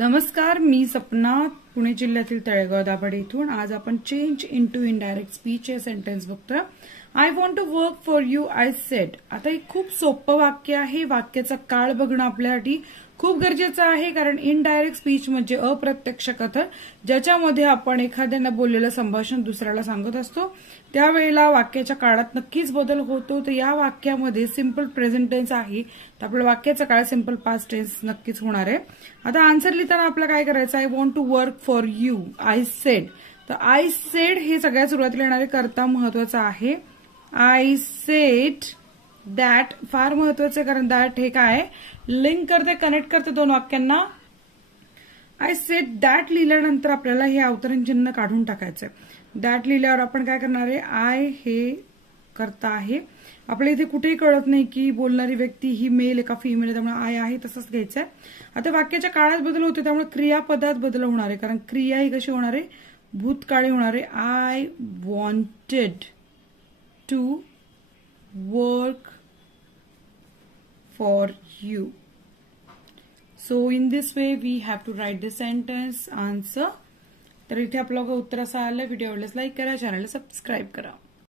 नमस्कार, मी सपना, पुणे जिल्ह्यातील तळेगाव दाभाडे इथून. आज आपण चेंज इनटू इनडायरेक्ट स्पीच हे सेंटेन्स बघतोय. I want to work for you, I said. आता एक खूप सोपं वाक्य आहे. वाक्याचा काळ बघणं आपल्यासाठी खूप गरजेचं आहे, कारण इनडायरेक्ट स्पीच म्हणजे अप्रत्यक्ष कथन, ज्याच्यामध्ये आपण एखाद्यानं बोललेलं संभाषण दुसऱ्याला सांगत असतो. त्यावेळेला वाक्याच्या काळात नक्कीच बदल होतो. तर या वाक्यामध्ये सिंपल प्रेझेंट टेन्स आहे, तर आपल्या वाक्याचा काळ सिंपल पास्ट टेन्स नक्कीच होणार आहे. आता आन्सर लिहिताना आपल्याला काय करायचं? I want to work for you, I said. तर आय सेड हे सगळ्यात सुरुवातीला येणारे कर्ता महत्वाचं आहे. आय सेड दॅट फार महत्वाचं, कारण दॅट हे काय लिंक करते, कनेक्ट करते दोन वाक्यांना. आय सेड दॅट लिहिल्यानंतर आपल्याला हे अवतरण चिन्ह काढून टाकायचंय. दॅट लिहिल्यावर आपण काय करणार आहे? आय हे कर्ता आहे. आपल्या इथे कुठेही कळत नाही की बोलणारी व्यक्ती ही मेल आहे का फिमेल आहे, त्यामुळे आय आहे तसंच घ्यायचंय. आता वाक्याच्या काळात बदल होते, त्यामुळे क्रियापदात बदल होणार आहे, कारण क्रिया ही कशी होणार आहे? भूतकाळी होणार आहे. I wanted to work for you. So in this way we have to write the sentence answer. तर इथे आपलं उत्तर असं आलं. व्हिडिओ आवडल्यास लाईक करा, चॅनलला सबस्क्राईब करा.